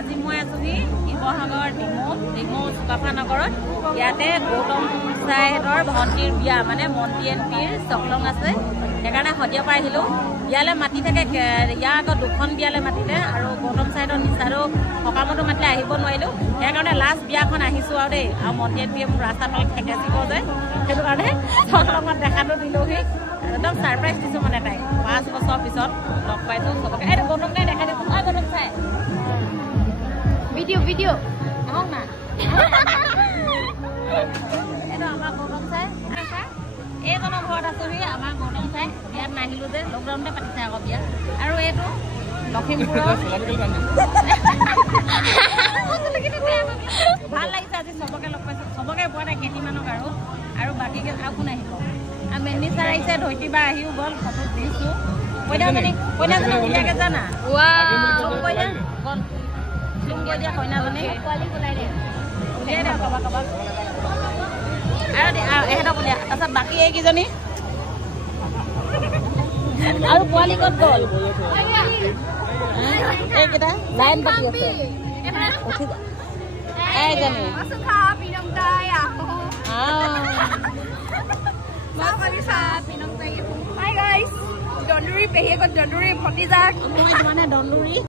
আজি মই আছোহি শিৱসাগৰ ডিমৌ চুকাফা নগৰত ইয়াতে গৌতম চাইহঁতৰ ভণ্টিৰ বিয়া মানে মন্ত্ৰী এমপিৰ চকলং আছে সেইকাৰণে সদিয়াৰ পৰা আহিলোঁ বিয়ালৈ মাতি থাকে ইয়াৰ আগত দুখন বিয়ালৈ মাতিলে আৰু গৌতম চাইহঁতৰ নিচাৰো সকামতো মাতিলে আহিব নোৱাৰিলোঁ সেইকাৰণে লাষ্ট বিয়াখন আহিছোঁ আৰু দেই আৰু মন্ত্ৰী এমপিয়ে মোক ৰাস্তা তলত ঠেকেচিব যে সেইটো কাৰণে চকলঙত দেখাটো দিলোঁহি একদম ছাৰপ্ৰাইজ দিছোঁ মানে তাইক 5 বছৰ পিছত লগ পাইছোঁ চবকে এইটো গৌতম চাই দেখাই দিছোঁ গৌতম চাই ভিডিঅ' আহক না এইটো আমাৰ গৌতম চাই এইজনৰ ঘৰত আছোহি আমাৰ গৌতম চাই বিয়াত নাহিলোঁ যে লকডাউনতে পাতিছে আকৌ বিয়া আৰু এইটো লখিমপুৰৰ ভাল লাগিছে আজি চবকে লগ পাইছোঁ চবকে পোৱা নাই কেইটিমানক আৰু বাকী আৰু কোন আহিব আৰু মেহনি ছাৰ আহিছে ধৈতি বা আহিও গ'ল ফটো দিছোঁ কইনাজনী উলিয়াকে জানা দিয়া কইনাজনী উলিয়াই দিয়া কাৰোবাক আৰু এহেঁতক উলিয়া তাৰপিছত বাকী এইকেইজনী আৰু পোৱালি ক'ত গ'ল এইকেইটা লাইন পাতি আছে এইজনী Hi guys, Donduri, pehe ko Donduri, photi jak. Moi mana Donduri?